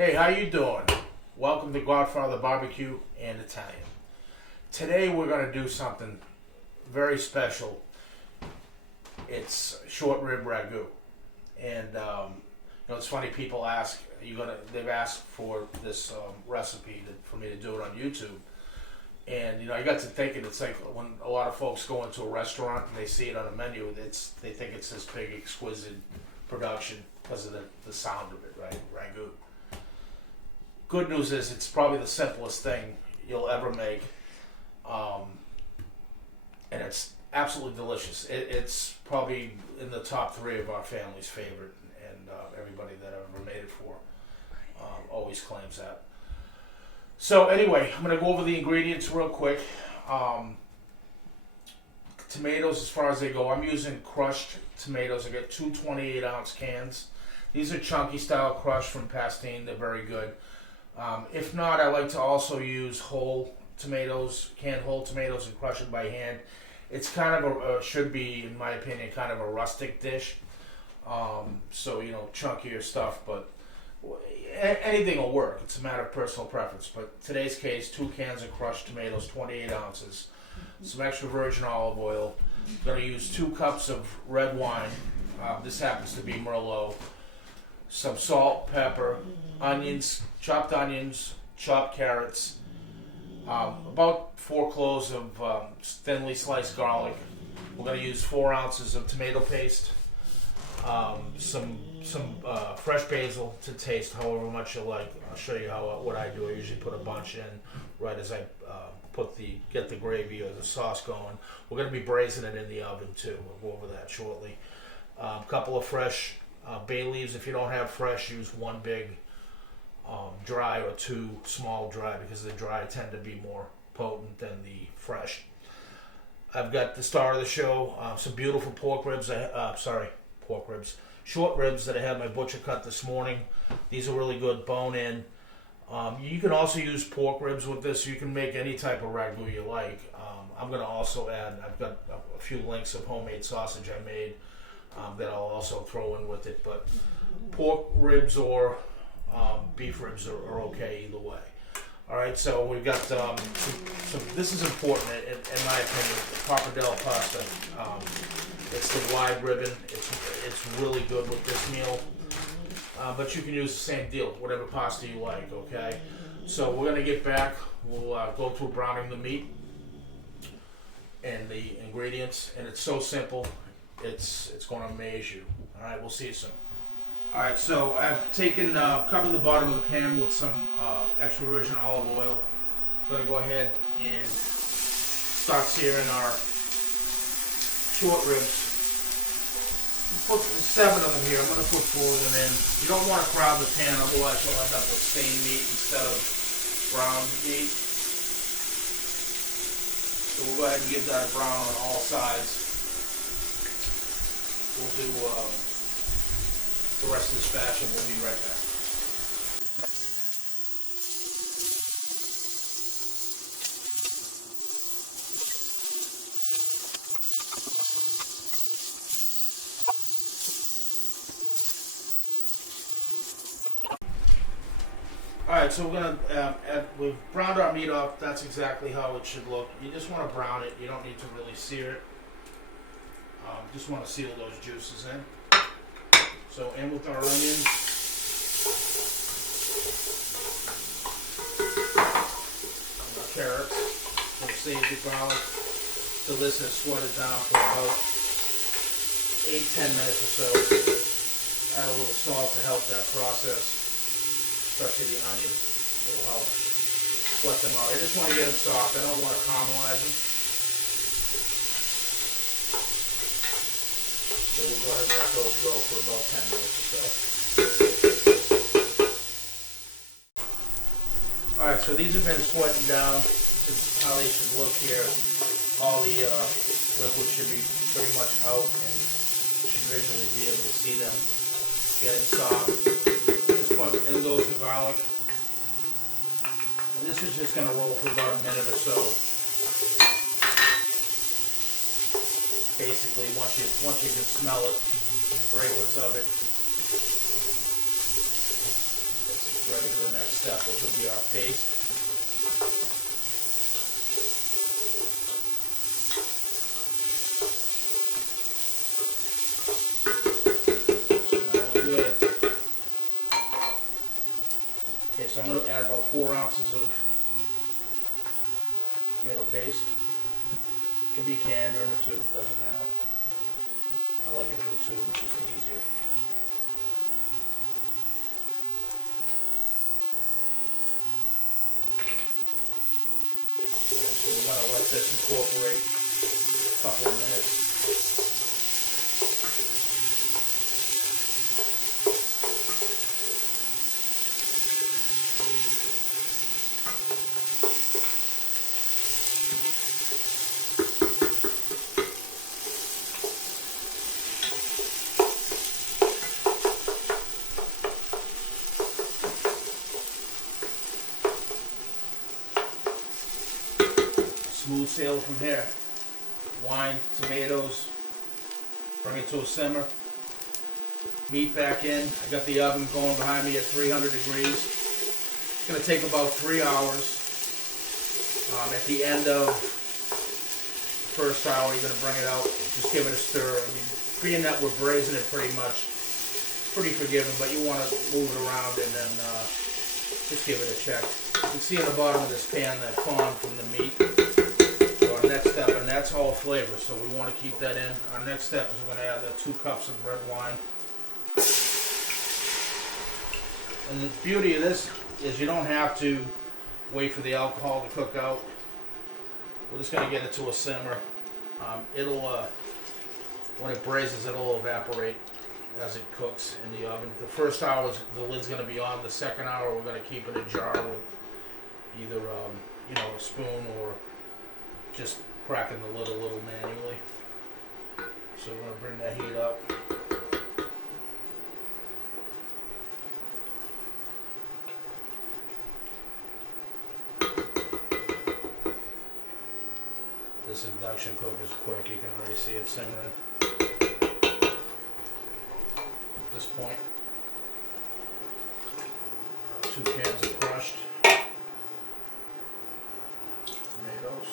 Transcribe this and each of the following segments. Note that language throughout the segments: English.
Hey, how you doing? Welcome to Godfather Barbecue and Italian. Today we're going to do something very special. It's short rib ragu, and it's funny. People ask, they've asked for this recipe for me to do it on YouTube, and I got to thinking, it's like when a lot of folks go into a restaurant and they see it on a menu, they think it's this big exquisite production because of the sound of it, right? Ragu. Good news is it's probably the simplest thing you'll ever make, and it's absolutely delicious. It's probably in the top 3 of our family's favorite, and everybody that I've ever made it for always claims that. So anyway, I'm going to go over the ingredients real quick. Tomatoes, as far as they go, I'm using crushed tomatoes. I get 2 28-ounce cans. These are chunky style crushed from Pastine. They're very good. If not, I like to also use whole tomatoes, canned whole tomatoes, and crush it by hand. It's kind of should be, in my opinion, kind of a rustic dish. So, chunkier stuff, but anything will work. It's a matter of personal preference. But in today's case, 2 cans of crushed tomatoes, 28 ounces, some extra virgin olive oil. I'm going to use 2 cups of red wine. This happens to be Merlot. Some salt, pepper, onions, chopped carrots, about 4 cloves of thinly sliced garlic. We're going to use 4 ounces of tomato paste, some fresh basil to taste, however much you like. I'll show you what I do. I usually put a bunch in right as I get the gravy or the sauce going. We're going to be braising it in the oven too. We'll go over that shortly. A couple of fresh bay leaves. If you don't have fresh, use 1 big dry or 2 small dry, because the dry tend to be more potent than the fresh. I've got the star of the show, some beautiful short ribs that I had my butcher cut this morning. These are really good, bone in. You can also use pork ribs with this. You can make any type of ragu you like. I'm going to also add, I've got a few links of homemade sausage I made that I'll also throw in with it, but pork ribs or beef ribs are okay either way. Alright, so we've got some, this is important in my opinion, pappardelle pasta. It's the wide ribbon. It's really good with this meal, but you can use the same deal, whatever pasta you like, okay? So we're going to get back, we'll go through browning the meat and the ingredients, and it's so simple. It's going to amaze you. All right, we'll see you soon. All right, so I've taken, covered the bottom of the pan with some extra virgin olive oil. I'm going to go ahead and start searing our short ribs. Put 7 of them here. I'm going to put 4 of them in. You don't want to crowd the pan, otherwise you'll end up with stained meat instead of brown meat. So we'll go ahead and give that a brown on all sides. We'll do the rest of this batch, and we'll be right back. Alright, so we're going to, we've browned our meat off. That's exactly how it should look. You just want to brown it. You don't need to really sear it. Just want to seal those juices in. So in with our onions. And our carrots. We'll save the garlic till this has sweated down for about 8-10 minutes or so. Add a little salt to help that process, especially the onions. It will help sweat them out. I just want to get them soft. I don't want to caramelize them. So we'll go ahead and let those go for about 10 minutes or so. Alright, so these have been sweating down. This is how they should look here. All the liquid should be pretty much out, and you should visually be able to see them getting soft. At this point, in goes the garlic. And this is just going to roll for about a minute or so. Basically, once you can smell it, the fragrance of it, it's ready for next step, which will be our paste. Smells good. Okay, so I'm going to add about 4 ounces of tomato paste. It can be canned or in a tube, doesn't matter. I like it in a tube, it's just easier. Okay, so we're going to let this incorporate a couple of minutes. Smooth sail from here. Wine, tomatoes, bring it to a simmer. Meat back in. I got the oven going behind me at 300 degrees. It's going to take about 3 hours. At the end of the first hour, you're going to bring it out. Just give it a stir. I mean, being that we're braising it pretty much, pretty forgiving, but you want to move it around and then just give it a check. You can see on the bottom of this pan that fond from the meat. Our next step, and that's all flavor, so we want to keep that in. Our next step is we're going to add the 2 cups of red wine. And the beauty of this is you don't have to wait for the alcohol to cook out. We're just going to get it to a simmer. When it braises, it'll evaporate as it cooks in the oven. The first hour, the lid's going to be on. The second hour, we're going to keep it ajar with either a spoon or just cracking the lid a little manually. So we're going to bring that heat up. This induction cook is quick, you can already see it simmering. At this point, 2 cans of crushed tomatoes.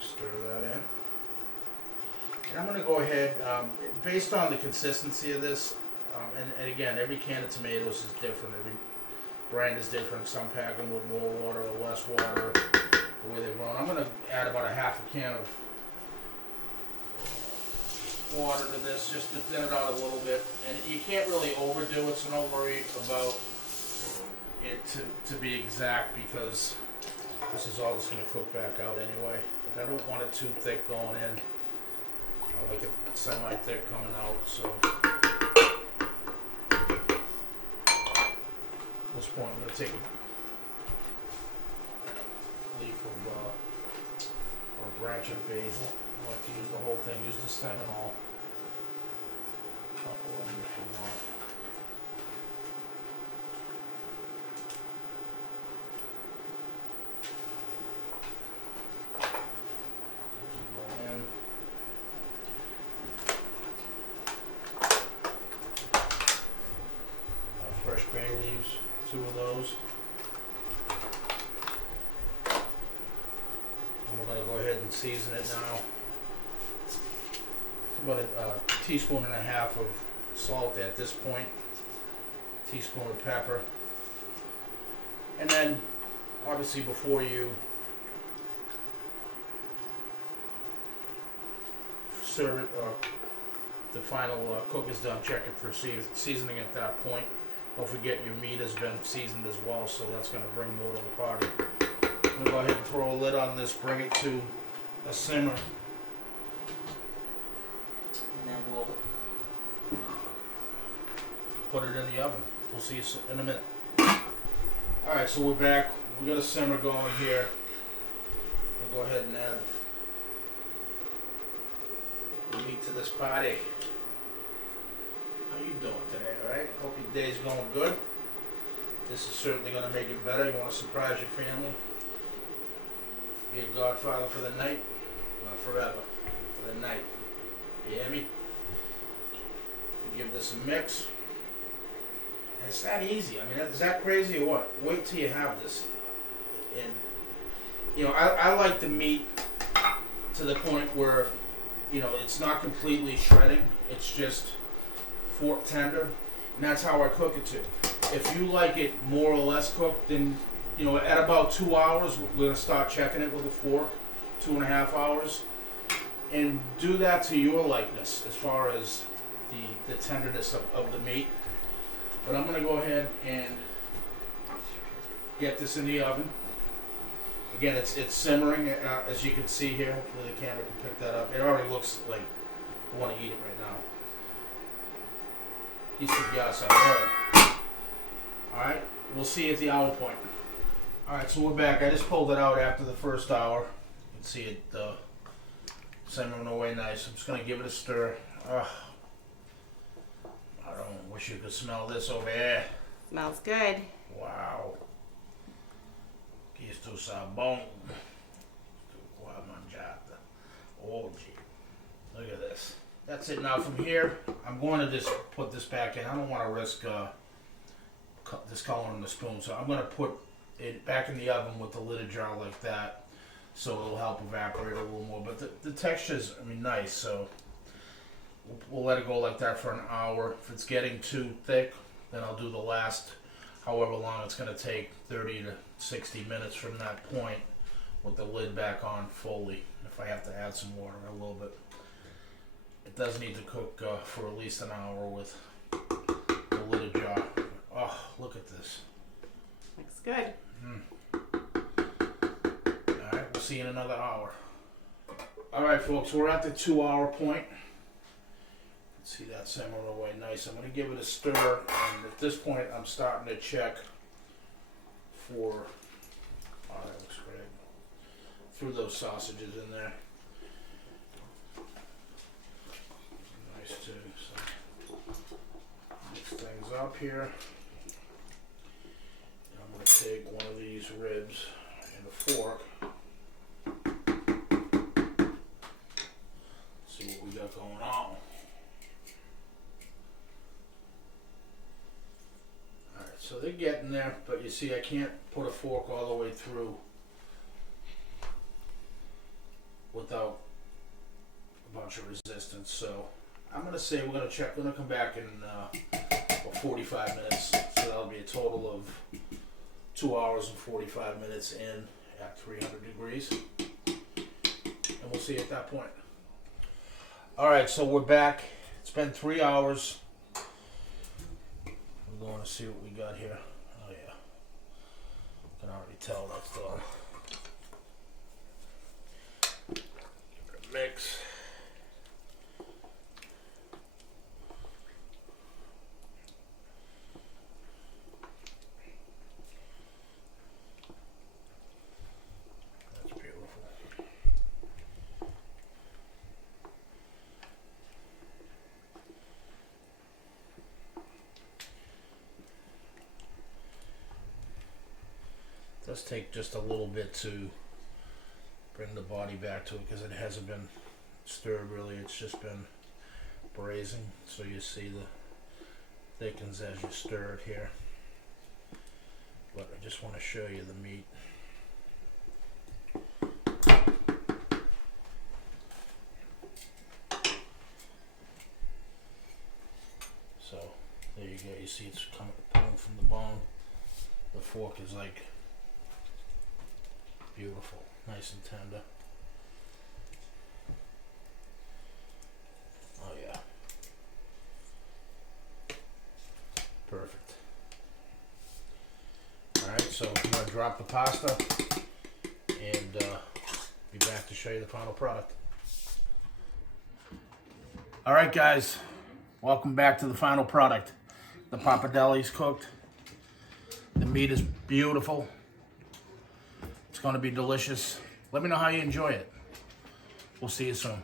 Stir that in. And I'm going to go ahead, based on the consistency of this, and again, every can of tomatoes is different. Every brand is different. Some pack them with more water or less water, the way they're grown. I'm going to add about a half a can of water to this just to thin it out a little bit. And you can't really overdo it, so don't worry about it to be exact, because this is all that's going to cook back out anyway. I don't want it too thick going in. I like it semi-thick coming out. So at this point, I'm going to take a leaf of or a branch of basil. I like to use the whole thing. Use the stem and all. A couple of them if you want. Fresh bay leaves, 2 of those. And we're going to go ahead and season it now. About a teaspoon and a half of salt at this point. Teaspoon of pepper. And then, obviously, before you serve it, or the final cook is done, check it for seasoning at that point. Don't forget your meat has been seasoned as well, so that's going to bring more to the party. I'm going to go ahead and throw a lid on this, bring it to a simmer, and then we'll put it in the oven. We'll see you in a minute. Alright, so we're back. We got a simmer going here. We'll go ahead and add the meat to this party. How you doing today, alright? Hope your day's going good. This is certainly going to make it better. You want to surprise your family. Be a godfather for the night. Not forever. For the night. You hear me? give this a mix. And it's that easy. I mean, is that crazy or what? Wait till you have this. And, you know, I like the meat to the point where, you know, it's not completely shredding. It's just fork tender. And that's how I cook it too. If you like it more or less cooked, then, you know, at about 2 hours, we're going to start checking it with a fork. 2.5 hours. And do that to your likeness as far as the tenderness of the meat. But I'm going to go ahead and get this in the oven. Again, it's simmering, as you can see here. Hopefully the camera can pick that up. It already looks like I want to eat it right now. He said yes, I will. Alright, we'll see you at the hour point. Alright, so we're back. I just pulled it out after the first hour. You can see it simmering away nice. I'm just going to give it a stir. I don't wish you could smell this over here. Smells good. Wow. Questo sabon. Tu qua mangiata. Oh, gee. Look at this. That's it. Now from here, I'm going to just put this back in. I don't want to risk this color in the spoon, so I'm going to put it back in the oven with the lid jar like that, so it'll help evaporate a little more. But the texture's, I mean, nice, so we'll let it go like that for an hour. If it's getting too thick, then I'll do the last however long it's going to take, 30 to 60 minutes from that point, with the lid back on fully. If I have to add some water a little bit. It does need to cook for at least an hour with the lid jar. Oh, look at this. Looks good. Alright, we'll see you in another hour. Alright folks, we're at the 2 hour point. Let's see that simmering away nice. I'm going to give it a stir, and at this point I'm starting to check for, oh that looks great, threw those sausages in there. Nice too. So mix things up here. I'm going to take one of these ribs and a fork. See what we got going on. Alright, so they're getting there, but you see I can't put a fork all the way through without a bunch of resistance. So I'm going to say we're going to come back in about 45 minutes. So that'll be a total of 2 hours and 45 minutes in at 300 degrees. And we'll see you at that point. Alright, so we're back. It's been 3 hours. We're going to see what we got here. Oh yeah. I can already tell that's done. Give it a mix. It does take just a little bit to bring the body back to it because it hasn't been stirred really. It's just been braising, so you see the thickens as you stir it here. But I just want to show you the meat. So there you go. You see it's coming from the bone. The fork is like beautiful, nice and tender. Oh yeah. Perfect. Alright, so I'm going to drop the pasta and be back to show you the final product. Alright guys, welcome back to the final product. The pappardell's cooked. The meat is beautiful. It's going to be delicious. Let me know how you enjoy it. We'll see you soon.